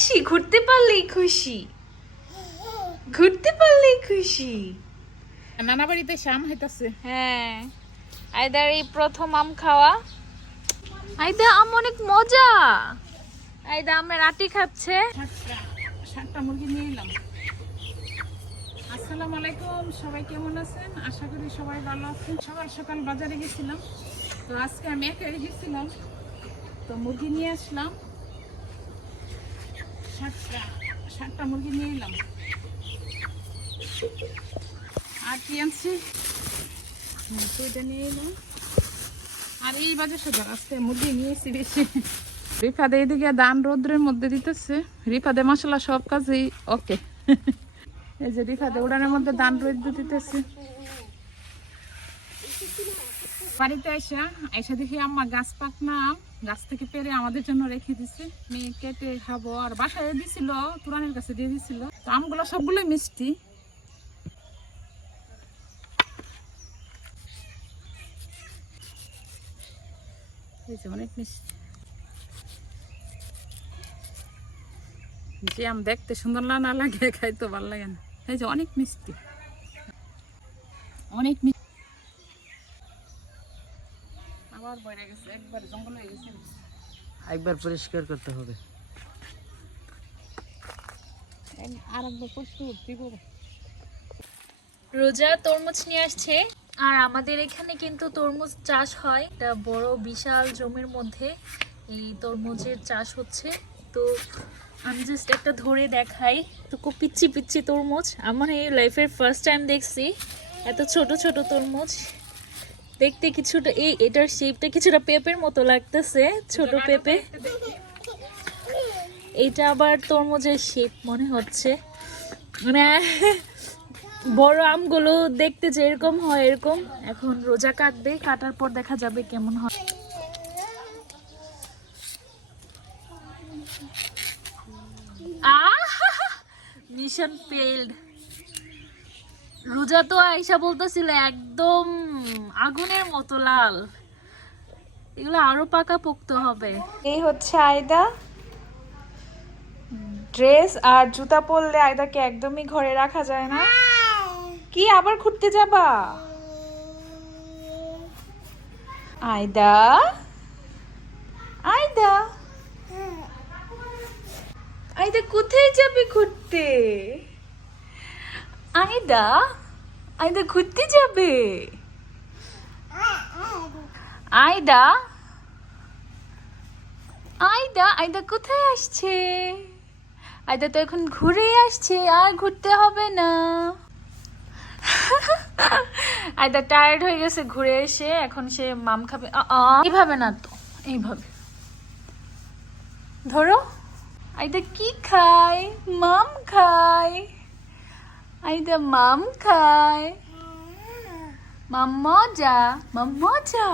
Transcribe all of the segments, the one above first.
খুশি ঘুরতে পারলেই খুশি। ঘুরতে পারলেই খুশি। নানা বাড়িতে শাম হইতাছে। হ্যাঁ আইদার এই প্রথম আম খাওয়া। আইদা আম অনেক মজা। আইদা আমের রাটি খাচ্ছে। সাতটা সাতটা মুরগি নিয়ে এলাম। আসসালামু আলাইকুম সবাই কেমন আছেন? আশা করি সবাই ভালো আছেন। সকাল সকাল বাজারে গেছিলাম। তো আজকে আমি একাই গেছিলাম। তো মুরগি নিয়ে আসলাম। সাতটা মুরগি নিয়ে এলাম। আর কি আনছি? হুম, নিয়ে এলাম। আর এই বাজার সদর আজকে মুরগি নিয়েছি বেশি রিফাদে এদিকে দান রৌদ্রের মধ্যে দিতেছে। রিফাদে মশলা সব কাজেই ওকে এই যে রিফাদে উড়ানের মধ্যে দান রৌদ্র দিতেছে। বাড়িতে আইসা আইসা দেখি আম্মা গাছ পাক না, গাছ থেকে পেরে আমাদের জন্য রেখে দিছে। আমি কেটে খাব, আর বাসায় দিছিল তুরানের কাছে দিয়ে দিছিল। তো আমগুলো সবগুলোই মিষ্টি। অনেক মিষ্টি। যে আম দেখতে সুন্দর না লাগে, খাইতে ভালো লাগে না। এই যে অনেক মিষ্টি। অনেক মিষ্টি। গেছে একবার জঙ্গল হয়ে গেছে। একবার পরিষ্কার করতে হবে। আর একবার পরিষ্কার করতে হবে রোজা তরমুজ নিয়ে আসছে। আর আমাদের এখানে কিন্তু তরমুজ চাষ হয়। একটা বড় বিশাল জমির মধ্যে এই তরমুজের চাষ হচ্ছে। তো আমি জাস্ট একটা ধরে দেখাই। তো খুব পিচ্ছি পিচ্ছি তরমুজ। আমার এই লাইফের ফার্স্ট টাইম দেখছি। এত ছোট ছোট তরমুজ। দেখতে কিছুটা এই এটার শেপটা কিছুটা পেঁপের মতো লাগতেছে ছোট পেঁপে। এটা আবার তরমুজের শেপ মনে হচ্ছে। মানে বড় আমগুলো দেখতে যেরকম হয় এরকম। এখন রোজা কাটবে কাটার পর দেখা যাবে কেমন হয়। মিশন ফেইল্ড রোজা তো আয়সা বলতেছিল একদম আগুনের মতো লাল। এগুলো আরও পাকা পোক্ত হবে। এই হচ্ছে আয়দা। ড্রেস আর জুতা পরলে আয়দাকে একদমই ঘরে রাখা যায় না। কি, আবার ঘুরতে যাবা? আয়দা? আয়দা? আয়দা, কোথায় যাবে ঘুরতে আয়দা? আয়দা ঘুরতে যাবে? আয়দা? আয়দা আয়দা কোথায় আসছে? আয়দা তো এখন ঘুরে আসছে, আর ঘুরতে হবে না। আয়দা টায়ার্ড হয়ে গেছে ঘুরে এসে, এখন সে মাম খাবে। এইভাবে না তো, এইভাবে। ধরো। আয়দা কি খায়? মাম খায়। আয়দা মাম খায়। মাম মজা মাম মজা।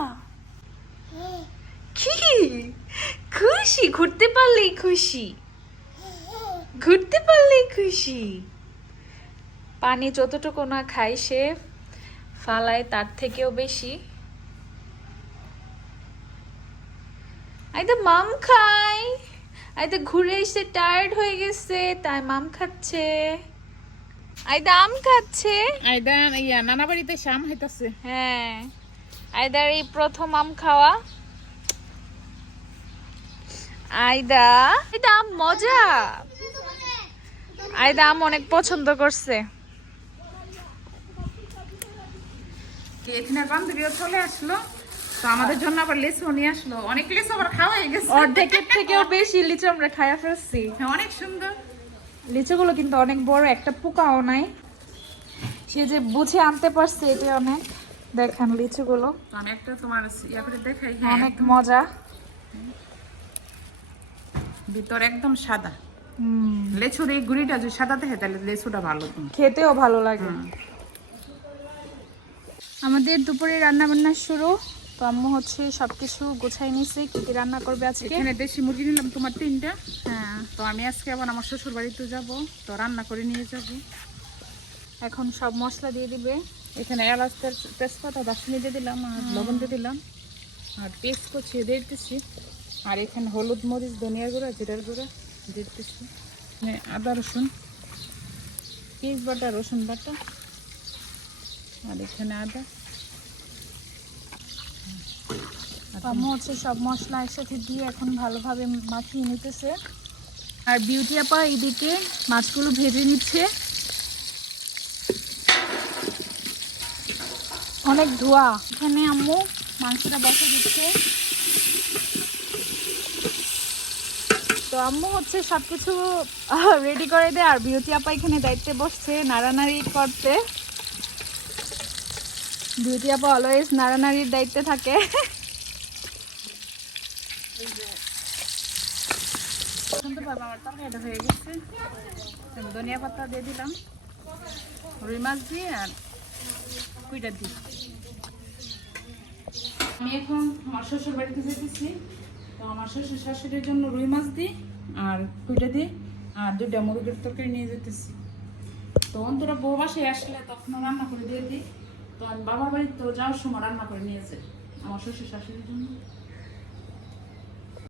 কি? খুশি? ঘুরতে পারলেই খুশি। ঘুরতে পারলেই খুশি। পানি যতটুকু না খায় সে ফালায় তার থেকেও বেশি। আইদা মাম খায়। আইদা ঘুরে এসে টায়ার্ড হয়ে গেছে তাই মাম খাচ্ছে। আইদা আম খাচ্ছে। আইদা ইয়া নানা বাড়িতে শাম হইতাছে হ্যাঁ। আইদার এই প্রথম আম খাওয়া। আইদা এটা আম মজা। আইদা আম অনেক পছন্দ করছে। এখানে বান্ধবীও চলে আসলো? তো আমাদের জন্য আবার লেসু নিয়ে আসলো। অনেক লেসু আবার খাওয়া হয়ে গেছে। অর্ধেকের থেকেও বেশি লিচু আমরা খাইয়া ফেলছি। হ্যাঁ, অনেক সুন্দর। লিচুগুলো কিন্তু অনেক বড় একটা পোকাও নাই। সে যে বুঝে আনতে পারছে এটা অনেক। দেখেন লিচুগুলো। একটা তোমার ইয়া করে দেখাই হ্যাঁ। অনেক মজা। ভিতর একদম সাদা। লেচুর এই গুড়িটা যদি সাদা থাকে তাহলে লেচুটা ভালো খেতেও ভালো লাগে। আমাদের দুপুরে রান্না বান্না শুরু। তো আম্মু হচ্ছে সবকিছু গোছাই নিছে কি কি রান্না করবে আজকে? এখানে দেশি মুরগি নিলাম তোমার তিনটা। হ্যাঁ। তো আমি আজকে আবার আমার শ্বশুর বাড়িতে যাব তো রান্না করে নিয়ে যাব। এখন সব মশলা দিয়ে দিবে। এখানে এলাচ তেজপাতা দারচিনি দিয়ে দিলাম আর লবণ দিয়ে দিলাম। আর পেস্ট কচিয়ে দিয়ে দিতেছি। আর এখানে হলুদ মরিচ ধনিয়া গুঁড়া জিরার গুঁড়া দিতেছি। মানে আদা রসুন পিস বাটা রসুন বাটা আর এখানে আদা। হচ্ছে সব মশলা একসাথে দিয়ে এখন ভালোভাবে মাখিয়ে নিতেছে। আর বিউটি আপা এদিকে মাছগুলো ভেজে নিচ্ছে। অনেক ধোয়া। এখানে আম্মু মাংসটা বসে দিচ্ছে। তো আম্মু হচ্ছে সব কিছু রেডি করে দেয় আর বিউটি আপা এখানে দায়িত্বে বসছে নাড়ানাড়ি করতে। বিউটি আপা অলওয়েজ নাড়ানাড়ির দায়িত্বে থাকে। ধনিয়া পাতা দিয়ে দিলাম। রুই মাছ দিয়ে আর কুইটা দিই। আমি এখন আমার শ্বশুর বাড়িতে যেতেছি, তো আমার শ্বশুর শাশুড়ির জন্য রুই মাছ দিই আর কুইটা দিই আর দুইটা মুরগির তরকারি নিয়ে যেতেছি। তো অন্তরা বউ বাসায় আসলে তখন রান্না করে দিয়ে দিই, তো আমি বাবার বাড়ি তো যাওয়ার সময় রান্না করে নিয়েছে আমার শ্বশুর শাশুড়ির জন্য।